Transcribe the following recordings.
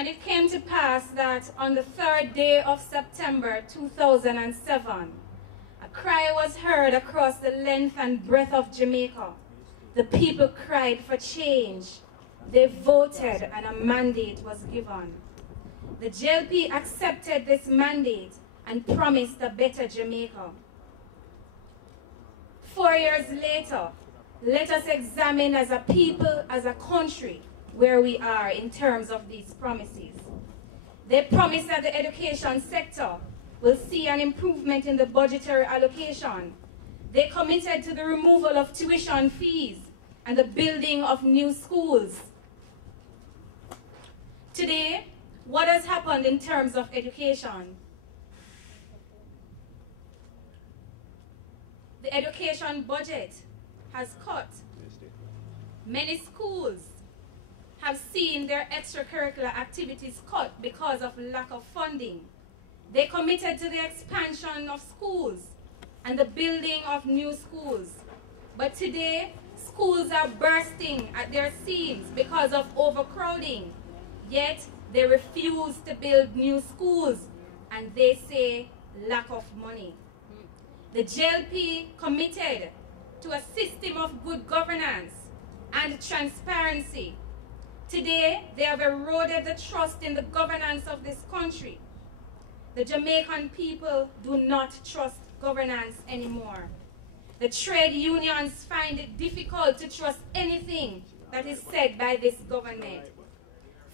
And it came to pass that on the 3rd day of September 2007, a cry was heard across the length and breadth of Jamaica. The people cried for change. They voted and a mandate was given. The JLP accepted this mandate and promised a better Jamaica. 4 years later, let us examine as a people, as a country, where we are in terms of these promises. They promised that the education sector will see an improvement in the budgetary allocation. They committed to the removal of tuition fees and the building of new schools. Today, what has happened in terms of education? The education budget has cut. Many schools have seen their extracurricular activities cut because of lack of funding. They committed to the expansion of schools and the building of new schools. But today, schools are bursting at their seams because of overcrowding. Yet, they refuse to build new schools, and they say lack of money. The JLP committed to a system of good governance and transparency. Today, they have eroded the trust in the governance of this country. The Jamaican people do not trust governance anymore. The trade unions find it difficult to trust anything that is said by this government.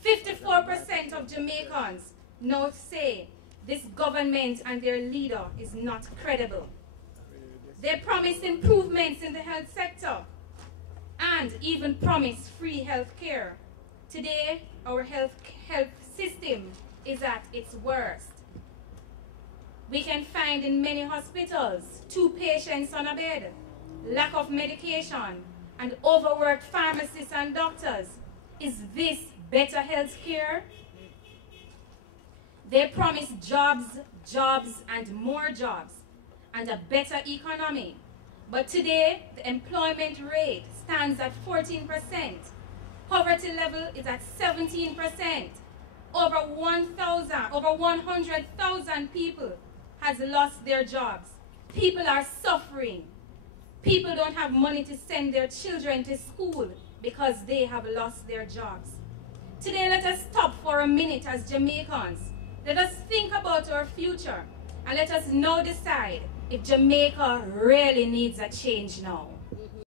54% of Jamaicans now say this government and their leader is not credible. They promised improvements in the health sector and even promised free health care. Today, our health system is at its worst. We can find in many hospitals 2 patients on a bed, lack of medication, and overworked pharmacists and doctors. Is this better health care? They promise jobs, jobs, and more jobs, and a better economy. But today, the employment rate stands at 14%. Poverty level is at 17%. Over 100,000 people has lost their jobs. People are suffering. People don't have money to send their children to school because they have lost their jobs. Today, let us stop for a minute as Jamaicans. Let us think about our future, and let us now decide if Jamaica really needs a change now.